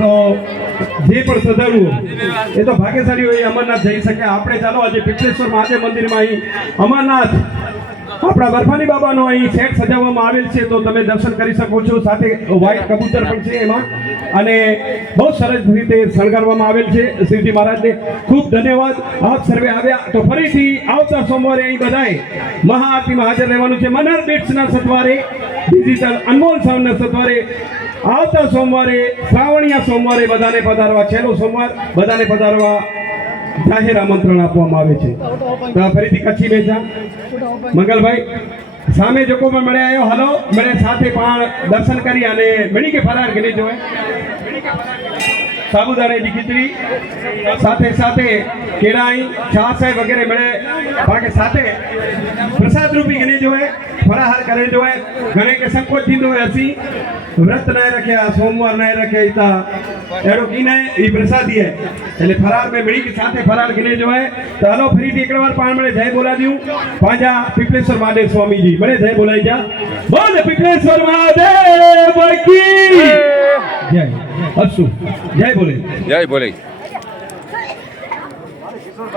તો જે પણ શ્રદ્ધાળુઓ એ તો ભાગ્યશાળી હોય અમરનાથ જઈ શકે. આપણે ચાલો આજે પીપળેશ્વર મહાદેવ મંદિરમાં અહીં અમરનાથ આપણા બરફાની બાબાનો અહીં સેટ સજાવવામાં આવેલ છે, તો તમે દર્શન કરી શકો છો. સાથે વ્હાઇટ કબૂતર પણ છે એમાં, અને બહુ સરસ રીતે શણગારવામાં આવેલ છે. શ્રીજી મહારાજને ખૂબ ધન્યવાદ. આપ સર્વે આવ્યા તો ફરીથી આવતા સોમવારે અહીં બધાએ મહાઆરતીમાં હાજર રહેવાનું છે. મનર બીટ્સના સથવારે, ડિજિટલ અનમોલ સાઉન્ડના સથવારે આવતા સોમવારે, શ્રાવણીયા સોમવારે બધાને પધારવા, છેલ્લો સોમવાર બધાને પધારવા જાહેર આમંત્રણ આપવામાં આવે છે. તો ફરીથી કચ્છી બેચા મંગલભાઈ સામે જોકો પણ મળે આવ્યો. હલો મળે સાથે પણ દર્શન કરી અને મણી કે ફરાર કરી જોવે સાબુદાણાની ખીચડી સાથે સાથે કેળાઈ છાશ વગેરે મળે બાકી સાથે પ્રસાદ રૂપી ગણી જોવે ફરાહાર करे जो है घणे के संकोच थींदो है असीं व्रत न रखिया सोमवार न रखे इता एड़ो की न ई प्रसादी है એટલે ફરાર में मिली के साथे फरार गिने जो है तो हलो फरी एक बार पाण में जय बोला दियो पांजा पिपलेश्वर महादेव स्वामी जी बड़े जय बोलाई जा बोल पिपलेश्वर महादेव की जय अशु जय बोले